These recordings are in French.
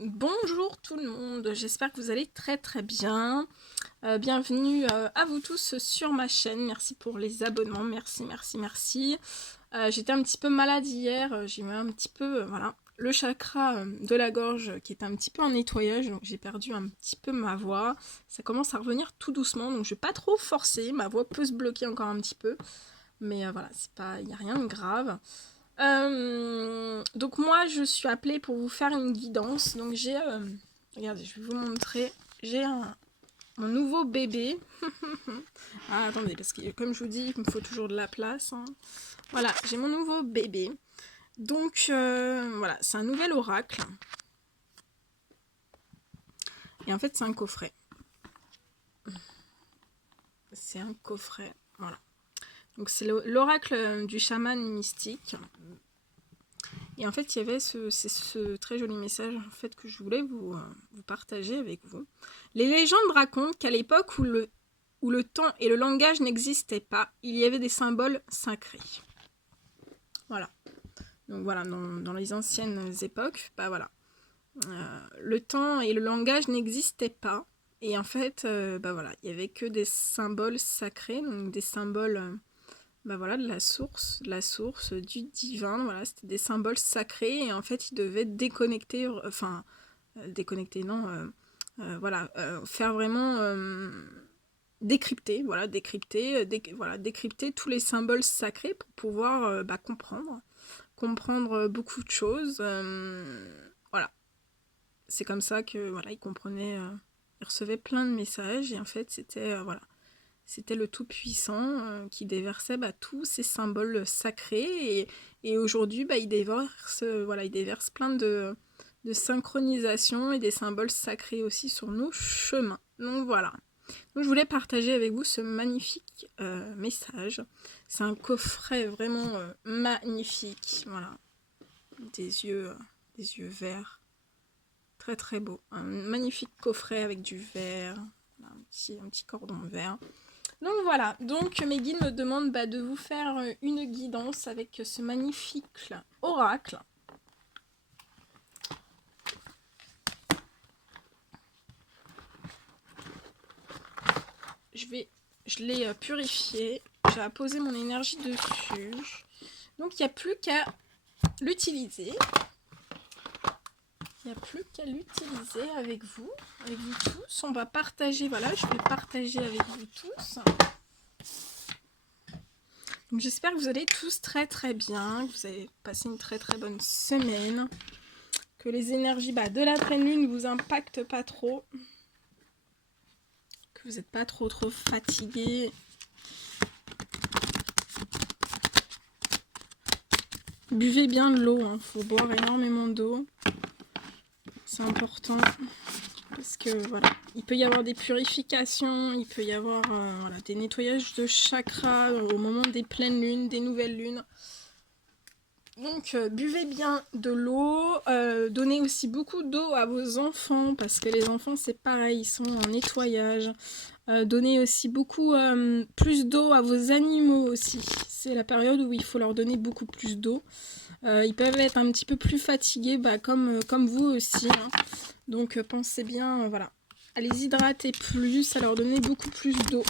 Bonjour tout le monde, j'espère que vous allez très très bien. Bienvenue à vous tous sur ma chaîne, merci pour les abonnements, merci. J'étais un petit peu malade hier, j'ai eu un petit peu, voilà, le chakra de la gorge qui était un petit peu en nettoyage, donc j'ai perdu un petit peu ma voix. Ça commence à revenir tout doucement, donc je vais pas trop forcer, ma voix peut se bloquer encore un petit peu. Mais voilà, c'est pas, il n'y a rien de grave. Donc moi je suis appelée pour vous faire une guidance. Donc j'ai, regardez, je vais vous montrer. J'ai mon nouveau bébé. Ah, attendez, parce que comme je vous dis, il me faut toujours de la place. Hein. Voilà, j'ai mon nouveau bébé. Donc voilà, c'est un nouvel oracle. Et en fait, c'est un coffret. C'est un coffret, voilà. Donc c'est l'oracle du chaman mystique. Et en fait, il y avait ce très joli message en fait, que je voulais vous partager avec vous. Les légendes racontent qu'à l'époque où le temps et le langage n'existaient pas, il y avait des symboles sacrés. Voilà. Donc voilà, dans les anciennes époques, bah voilà. Le temps et le langage n'existaient pas. Et en fait, bah voilà, il n'y avait que des symboles sacrés, donc des symboles... bah voilà, de la source, du divin, voilà, c'était des symboles sacrés et en fait ils devaient déconnecter, déconnecter, non, voilà, faire vraiment décrypter, voilà, décrypter tous les symboles sacrés pour pouvoir comprendre beaucoup de choses, voilà, c'est comme ça que voilà, ils comprenaient, ils recevaient plein de messages et en fait c'était voilà. C'était le Tout-Puissant qui déversait tous ces symboles sacrés et aujourd'hui il déverse plein de synchronisation et des symboles sacrés aussi sur nos chemins. Donc voilà. Donc, je voulais partager avec vous ce magnifique message. C'est un coffret vraiment magnifique. Voilà. Des yeux verts. Très très beau. Un magnifique coffret avec du vert. Un petit cordon vert. Donc voilà, donc mes guides me demandent de vous faire une guidance avec ce magnifique oracle. Je l'ai purifié, j'ai apposé mon énergie dessus. Donc il n'y a plus qu'à l'utiliser. Il n'y a plus qu'à l'utiliser avec vous tous. On va partager, voilà, je vais partager avec vous tous. Donc j'espère que vous allez tous très très bien, que vous allez passer une très très bonne semaine, que les énergies de la pleine lune ne vous impactent pas trop, que vous n'êtes pas trop fatigué. Buvez bien de l'eau, hein. Faut boire énormément d'eau, c'est important. Parce que voilà, il peut y avoir des purifications, il peut y avoir voilà, des nettoyages de chakras au moment des pleines lunes, des nouvelles lunes. Donc buvez bien de l'eau, donnez aussi beaucoup d'eau à vos enfants, parce que les enfants c'est pareil, ils sont en nettoyage. Donnez aussi beaucoup plus d'eau à vos animaux aussi. C'est la période où il faut leur donner beaucoup plus d'eau. Ils peuvent être un petit peu plus fatigués, comme vous aussi. Hein. Donc pensez bien, voilà, à les hydrater plus, à leur donner beaucoup plus d'eau.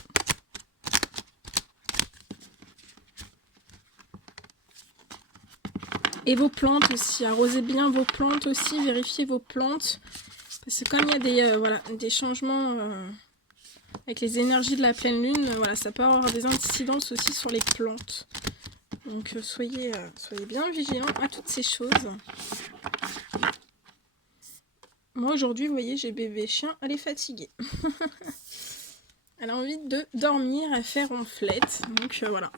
Et vos plantes aussi, arrosez bien vos plantes aussi, vérifiez vos plantes. Parce que comme il y a des changements avec les énergies de la pleine lune, voilà, ça peut avoir des incidences aussi sur les plantes. Donc soyez bien vigilants à toutes ces choses. Moi aujourd'hui, vous voyez, j'ai bébé chien, elle est fatiguée. Elle a envie de dormir, elle fait ronflette. Donc voilà.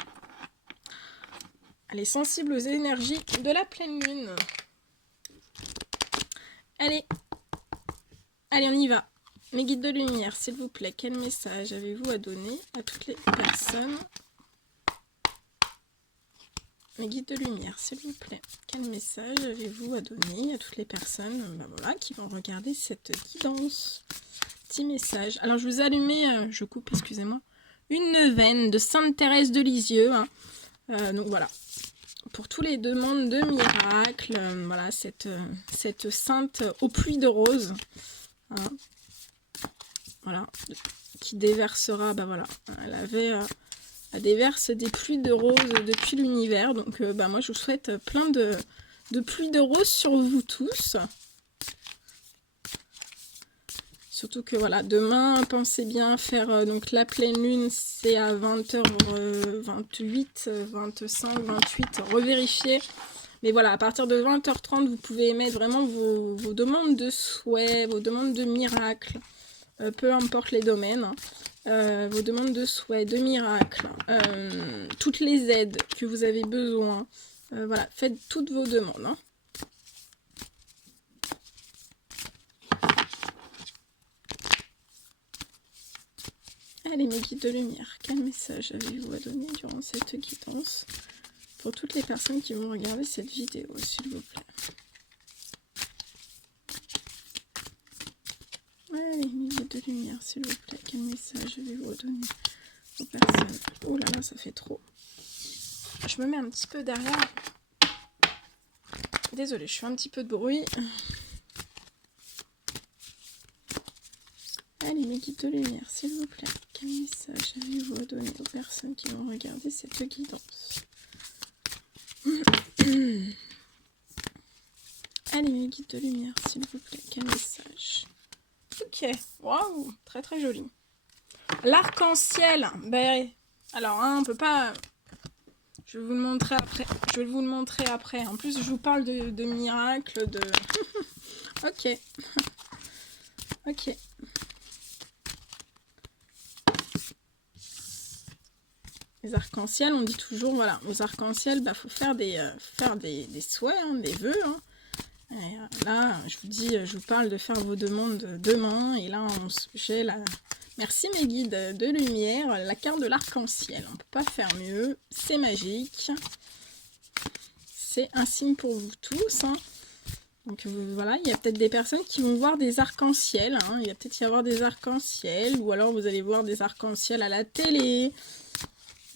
Elle est sensible aux énergies de la pleine lune. Allez, on y va. Mes guides de lumière, s'il vous plaît, quel message avez-vous à donner à toutes les personnes? Mes guides de lumière, s'il vous plaît, quel message avez-vous à donner à toutes les personnes voilà, qui vont regarder cette guidance? Petit message. Alors je vous ai allumé, je coupe, excusez-moi, une neuvaine de Sainte Thérèse de Lisieux. Hein. Donc voilà. pour tous les demandes de miracles, voilà, cette sainte aux pluies de roses, hein, voilà, qui déversera, bah voilà, elle déverse des pluies de roses depuis l'univers, donc bah moi je vous souhaite plein de pluies de roses sur vous tous. Surtout que voilà, demain, pensez bien faire donc la pleine lune, c'est à 20h28, 25, 28, revérifier. Mais voilà, à partir de 20h30, vous pouvez émettre vraiment vos demandes de souhait, vos demandes de miracles, peu importe les domaines, hein, vos demandes de souhait, de miracles, toutes les aides que vous avez besoin. Voilà, faites toutes vos demandes, hein. Allez, mes guides de lumière, quel message avez-vous à donner durant cette guidance pour toutes les personnes qui vont regarder cette vidéo, s'il vous plaît? Allez, mes guides de lumière, s'il vous plaît, quel message avez-vous à donner aux personnes? Oh là là, ça fait trop. Je me mets un petit peu derrière. Désolée, je fais un petit peu de bruit. Allez, mes guides de lumière, s'il vous plaît, quel message avez-vous à donner aux personnes qui vont regarder cette guidance? Allez, mes guides de lumière, s'il vous plaît, quel message? Ok, waouh, très très joli. L'arc-en-ciel, ben, alors hein, on peut pas... Je vais vous le montrer après. Je vais vous le montrer après. En plus, je vous parle de miracles, de... Ok. Ok. Les arcs-en-ciel, on dit toujours, voilà, aux arcs-en-ciel, bah, faut faire des souhaits, hein, des vœux. Hein. Et, là, je vous parle de faire vos demandes demain. Et là, j'ai la... Merci mes guides de lumière, la carte de l'arc-en-ciel. On ne peut pas faire mieux, c'est magique. C'est un signe pour vous tous. Hein. Donc voilà, il y a peut-être des personnes qui vont voir des arcs-en-ciel. Hein. Il va peut-être y avoir des arcs-en-ciel. Ou alors vous allez voir des arcs-en-ciel à la télé.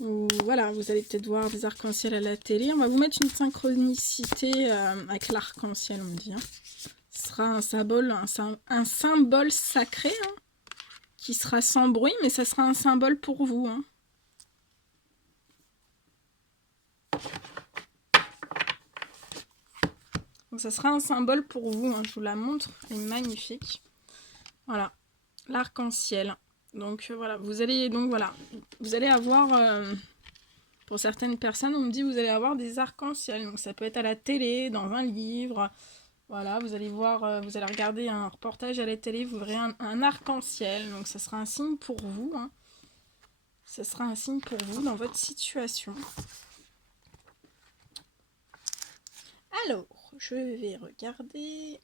Ou voilà, vous allez peut-être voir des arcs-en-ciel à la télé. On va vous mettre une synchronicité avec l'arc-en-ciel, on dit. Hein. Ce sera un symbole sacré, hein, qui sera sans bruit, mais ça sera un symbole pour vous. Hein. Donc ça sera un symbole pour vous. Hein. Je vous la montre, elle est magnifique. Voilà, l'arc-en-ciel. Donc voilà, vous allez avoir, pour certaines personnes, on me dit vous allez avoir des arcs-en-ciel. Donc ça peut être à la télé, dans un livre. Voilà, vous allez voir, vous allez regarder un reportage à la télé, vous verrez un arc-en-ciel. Donc ça sera un signe pour vous. Hein. Ça sera un signe pour vous dans votre situation. Alors, je vais regarder...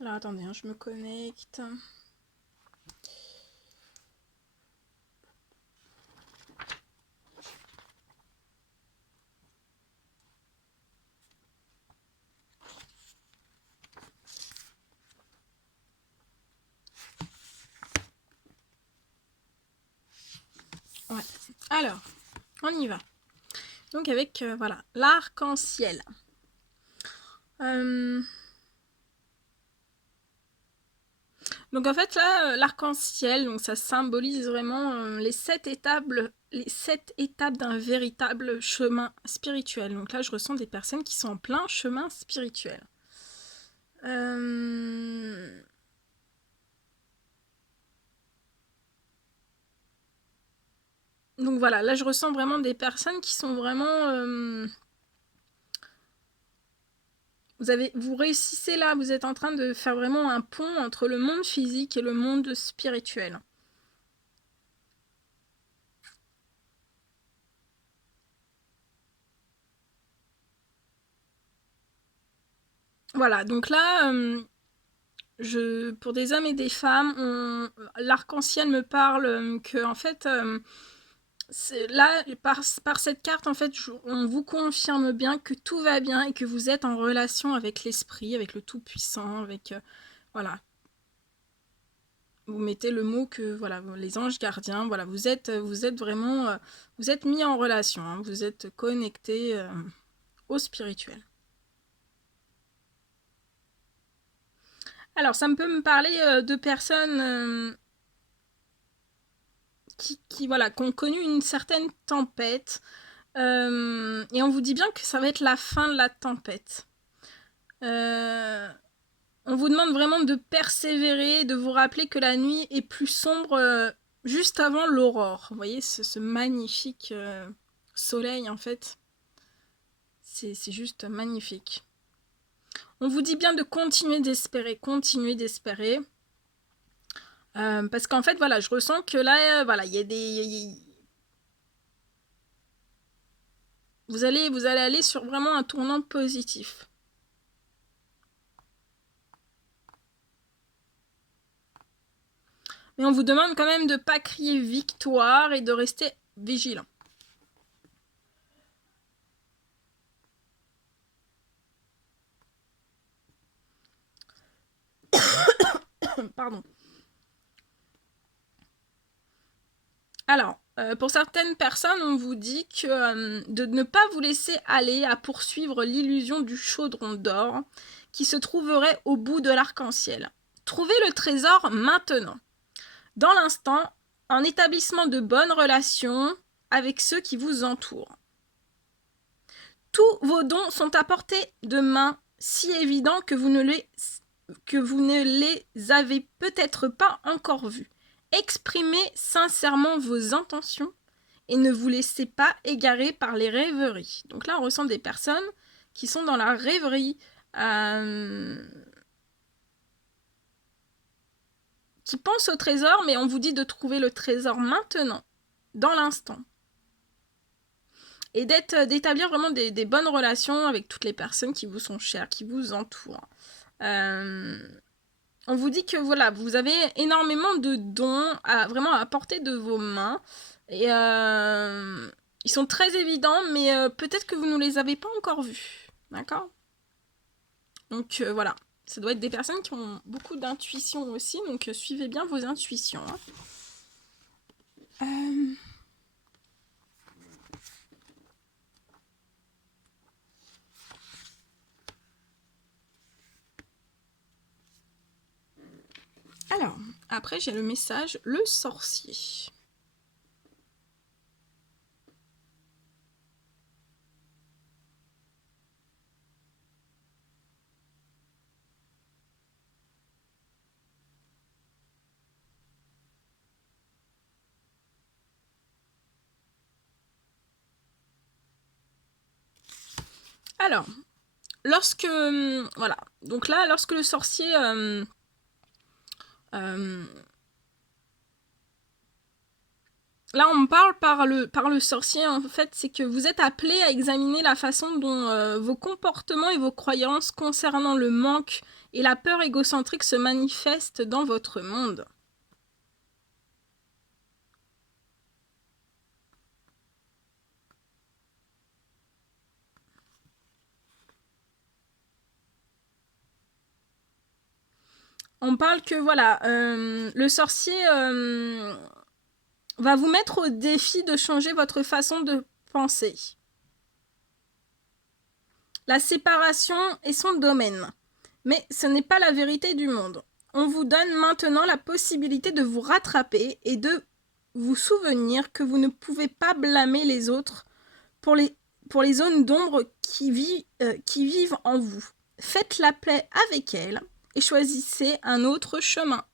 Alors attendez, hein, je me connecte. Ouais. Alors, on y va. Donc avec, voilà, l'arc-en-ciel. Donc en fait là, l'arc-en-ciel, donc ça symbolise vraiment les 7 étapes d'un véritable chemin spirituel. Donc là, je ressens des personnes qui sont en plein chemin spirituel. Donc voilà, là je ressens vraiment des personnes qui sont vraiment... Vous réussissez là, vous êtes en train de faire vraiment un pont entre le monde physique et le monde spirituel. Voilà, donc là, pour des hommes et des femmes, l'arc-en-ciel me parle que en fait, là, par cette carte, en fait, on vous confirme bien que tout va bien et que vous êtes en relation avec l'esprit, avec le Tout-Puissant, avec... voilà. vous mettez le mot que, voilà, les anges gardiens, voilà, vous êtes vraiment, vous êtes mis en relation, hein, vous êtes connecté au spirituel. Alors, ça peut me parler de personnes voilà, qui ont connu une certaine tempête, et on vous dit bien que ça va être la fin de la tempête. On vous demande vraiment de persévérer, de vous rappeler que la nuit est plus sombre juste avant l'aurore. Vous voyez ce magnifique soleil, en fait. C'est juste magnifique. On vous dit bien de continuer d'espérer, parce qu'en fait, voilà, je ressens que là, voilà, il y a des... Vous allez aller sur vraiment un tournant positif. Mais on vous demande quand même de ne pas crier victoire et de rester vigilant. Pardon. Alors, pour certaines personnes, on vous dit que de ne pas vous laisser aller à poursuivre l'illusion du chaudron d'or qui se trouverait au bout de l'arc-en-ciel. Trouvez le trésor maintenant, dans l'instant, en établissement de bonnes relations avec ceux qui vous entourent. Tous vos dons sont à portée de main, si évidents que vous ne les avez peut-être pas encore vus. Exprimez sincèrement vos intentions et ne vous laissez pas égarer par les rêveries. Donc là, on ressent des personnes qui sont dans la rêverie, qui pensent au trésor, mais on vous dit de trouver le trésor maintenant, dans l'instant. Et d'établir vraiment des bonnes relations avec toutes les personnes qui vous sont chères, qui vous entourent. On vous dit que voilà, vous avez énormément de dons vraiment à portée de vos mains. Et ils sont très évidents, mais peut-être que vous ne les avez pas encore vus. D'accord ? Donc voilà, ça doit être des personnes qui ont beaucoup d'intuition aussi, donc suivez bien vos intuitions. Hein. Alors, après j'ai le message, le sorcier. Alors, lorsque... voilà, donc là, lorsque le sorcier... là, on me parle par le sorcier, en fait, c'est que vous êtes appelé à examiner la façon dont vos comportements et vos croyances concernant le manque et la peur égocentrique se manifestent dans votre monde. On parle que, voilà, le sorcier va vous mettre au défi de changer votre façon de penser. La séparation est son domaine, mais ce n'est pas la vérité du monde. On vous donne maintenant la possibilité de vous rattraper et de vous souvenir que vous ne pouvez pas blâmer les autres pour les zones d'ombre qui vivent en vous. Faites la paix avec elles et choisissez un autre chemin.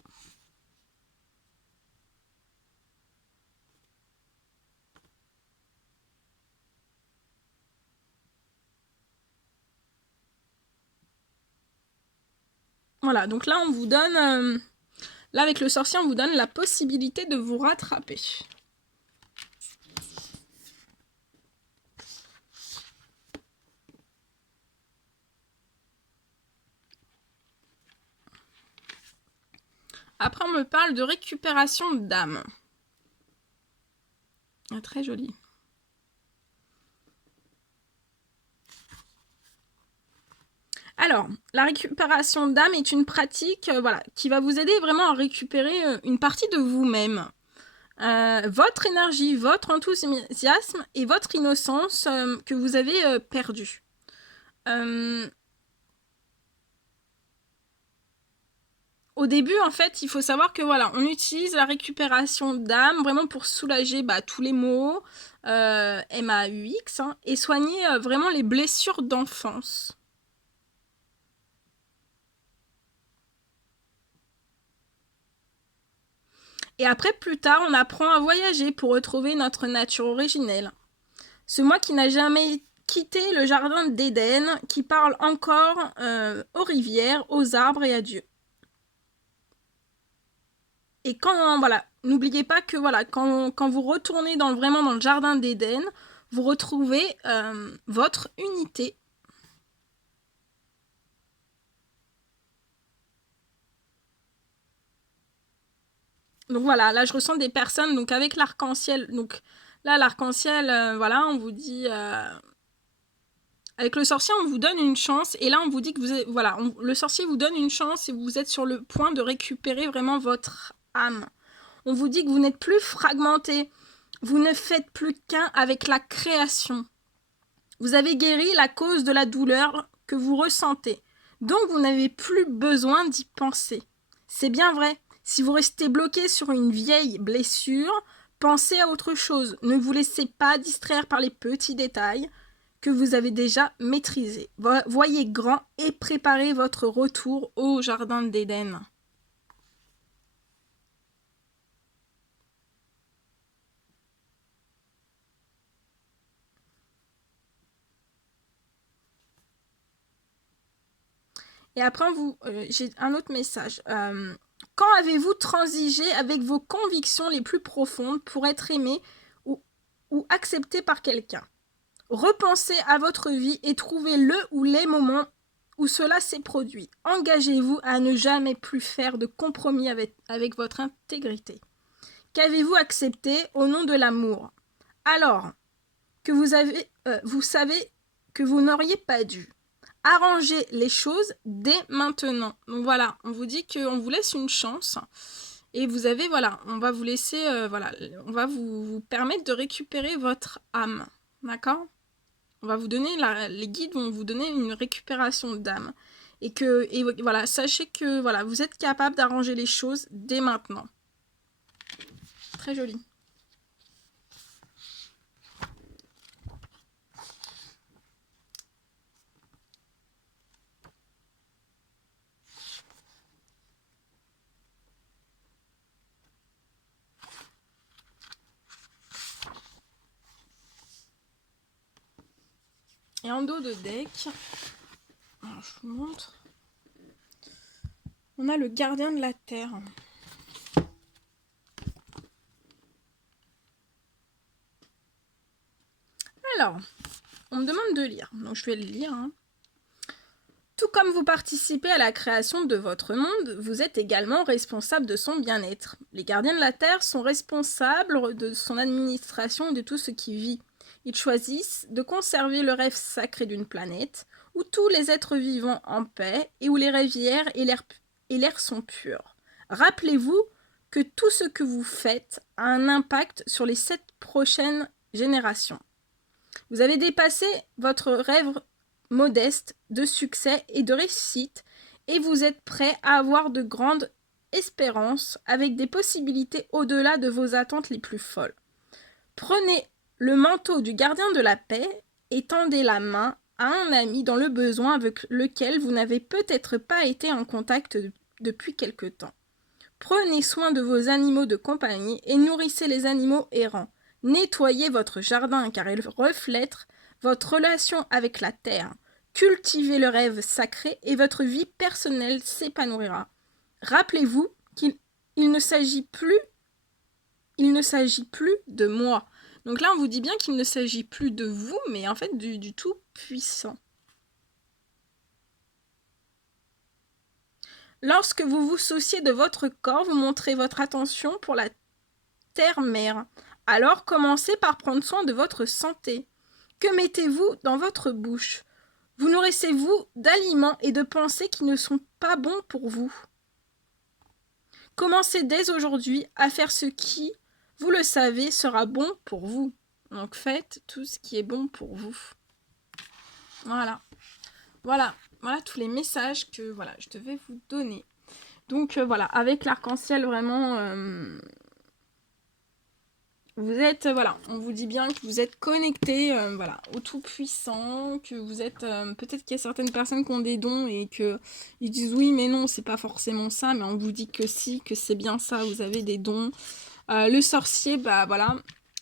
Voilà, donc là on vous donne, là avec le sorcier on vous donne la possibilité de vous rattraper. Après on me parle de récupération d'âme. Ah, très joli. Alors, la récupération d'âme est une pratique voilà, qui va vous aider vraiment à récupérer une partie de vous-même. Votre énergie, votre enthousiasme et votre innocence que vous avez perdue. Au début, en fait, il faut savoir que voilà, on utilise la récupération d'âme vraiment pour soulager tous les maux, MAUX, hein, et soigner vraiment les blessures d'enfance. Et après, plus tard, on apprend à voyager pour retrouver notre nature originelle. Ce moi qui n'a jamais quitté le jardin d'Éden, qui parle encore aux rivières, aux arbres et à Dieu. Et voilà, n'oubliez pas que voilà, quand vous retournez vraiment dans le jardin d'Éden, vous retrouvez votre unité. Donc voilà, là je ressens des personnes donc avec l'arc-en-ciel. Donc là l'arc-en-ciel, voilà, on vous dit avec le sorcier on vous donne une chance et là on vous dit que vous êtes, voilà, le sorcier vous donne une chance et vous êtes sur le point de récupérer vraiment votre âme. On vous dit que vous n'êtes plus fragmenté, vous ne faites plus qu'un avec la création. Vous avez guéri la cause de la douleur que vous ressentez, donc vous n'avez plus besoin d'y penser. C'est bien vrai. Si vous restez bloqué sur une vieille blessure, pensez à autre chose. Ne vous laissez pas distraire par les petits détails que vous avez déjà maîtrisés. Voyez grand et préparez votre retour au jardin d'Éden. Et après, j'ai un autre message. Quand avez-vous transigé avec vos convictions les plus profondes pour être aimé ou accepté par quelqu'un? Repensez à votre vie et trouvez le ou les moments où cela s'est produit. Engagez-vous à ne jamais plus faire de compromis avec votre intégrité. Qu'avez-vous accepté au nom de l'amour? Alors que vous savez que vous n'auriez pas dû. Arrangez les choses dès maintenant. Donc voilà, on vous dit qu'on vous laisse une chance. Et vous avez, voilà, on va vous laisser, voilà, on va vous permettre de récupérer votre âme. D'accord? On va vous donner, les guides vont vous donner une récupération d'âme. Et voilà, sachez que voilà, vous êtes capable d'arranger les choses dès maintenant. Très joli. Et en dos de deck, alors je vous montre, on a le gardien de la terre. Alors, on me demande de lire, donc je vais le lire. Tout comme vous participez à la création de votre monde, vous êtes également responsable de son bien-être. Les gardiens de la Terre sont responsables de son administration et de tout ce qui vit. Ils choisissent de conserver le rêve sacré d'une planète où tous les êtres vivants en paix et où les rivières et l'air sont purs. Rappelez-vous que tout ce que vous faites a un impact sur les 7 prochaines générations. Vous avez dépassé votre rêve modeste de succès et de réussite et vous êtes prêt à avoir de grandes espérances avec des possibilités au-delà de vos attentes les plus folles. Prenez le manteau du gardien de la paix et tendez la main à un ami dans le besoin avec lequel vous n'avez peut-être pas été en contact depuis quelque temps. Prenez soin de vos animaux de compagnie et nourrissez les animaux errants. Nettoyez votre jardin car il reflète votre relation avec la terre. Cultivez le rêve sacré et votre vie personnelle s'épanouira. Rappelez-vous qu'il ne s'agit plus de moi. Donc là, on vous dit bien qu'il ne s'agit plus de vous, mais en fait du Tout-Puissant. Lorsque vous vous souciez de votre corps, vous montrez votre attention pour la terre-mère. Alors commencez par prendre soin de votre santé. Que mettez-vous dans votre bouche? Vous nourrissez-vous d'aliments et de pensées qui ne sont pas bons pour vous? Commencez dès aujourd'hui à faire ce qui, vous le savez, sera bon pour vous. Donc faites tout ce qui est bon pour vous. Voilà. Voilà tous les messages que voilà, je devais vous donner. Donc voilà, avec l'arc-en-ciel vraiment, vous êtes, voilà, on vous dit bien que vous êtes connecté voilà, au Tout-Puissant, que vous êtes, peut-être qu'il y a certaines personnes qui ont des dons et qu'ils disent oui mais non, c'est pas forcément ça, mais on vous dit que si, que c'est bien ça, vous avez des dons. Le sorcier, bah voilà,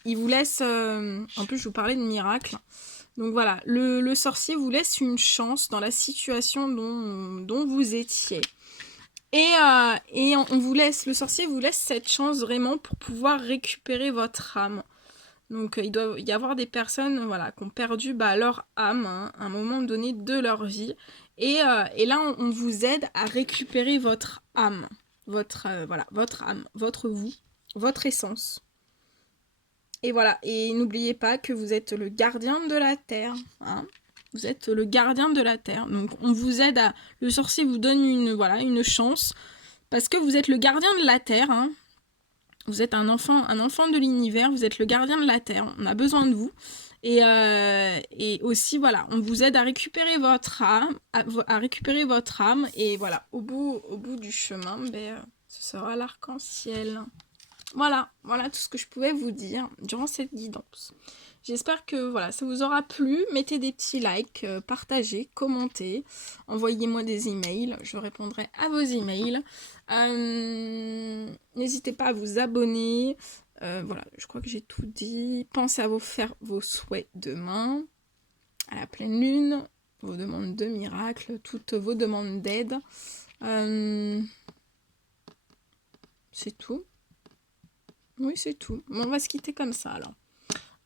il vous laisse, en plus je vous parlais de miracle. Donc voilà, le sorcier vous laisse une chance dans la situation dont vous étiez. Et on vous laisse, le sorcier vous laisse cette chance vraiment pour pouvoir récupérer votre âme. Donc il doit y avoir des personnes voilà, qui ont perdu leur âme à un moment donné de leur vie. Et là, on vous aide à récupérer votre âme. Votre âme, votre vous, votre essence. Et voilà, et n'oubliez pas que vous êtes le gardien de la terre. Hein. Vous êtes le gardien de la terre. Donc on vous aide à... Le sorcier vous donne une chance. Parce que vous êtes le gardien de la terre. Hein. Vous êtes un enfant de l'univers. Vous êtes le gardien de la terre. On a besoin de vous. Et aussi, voilà, on vous aide à récupérer votre âme. À récupérer votre âme. Et voilà, au bout du chemin, ce sera l'arc-en-ciel. Voilà tout ce que je pouvais vous dire durant cette guidance. J'espère que voilà, ça vous aura plu. Mettez des petits likes, partagez, commentez, envoyez-moi des emails, je répondrai à vos emails. N'hésitez pas à vous abonner. Voilà, je crois que j'ai tout dit. Pensez à vous faire vos souhaits demain, à la pleine lune, vos demandes de miracles, toutes vos demandes d'aide. C'est tout. Oui, c'est tout. Bon, on va se quitter comme ça, alors.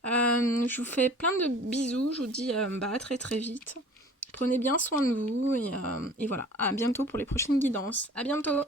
Je vous fais plein de bisous. Je vous dis à très très vite. Prenez bien soin de vous. Et voilà. À bientôt pour les prochaines guidances. À bientôt!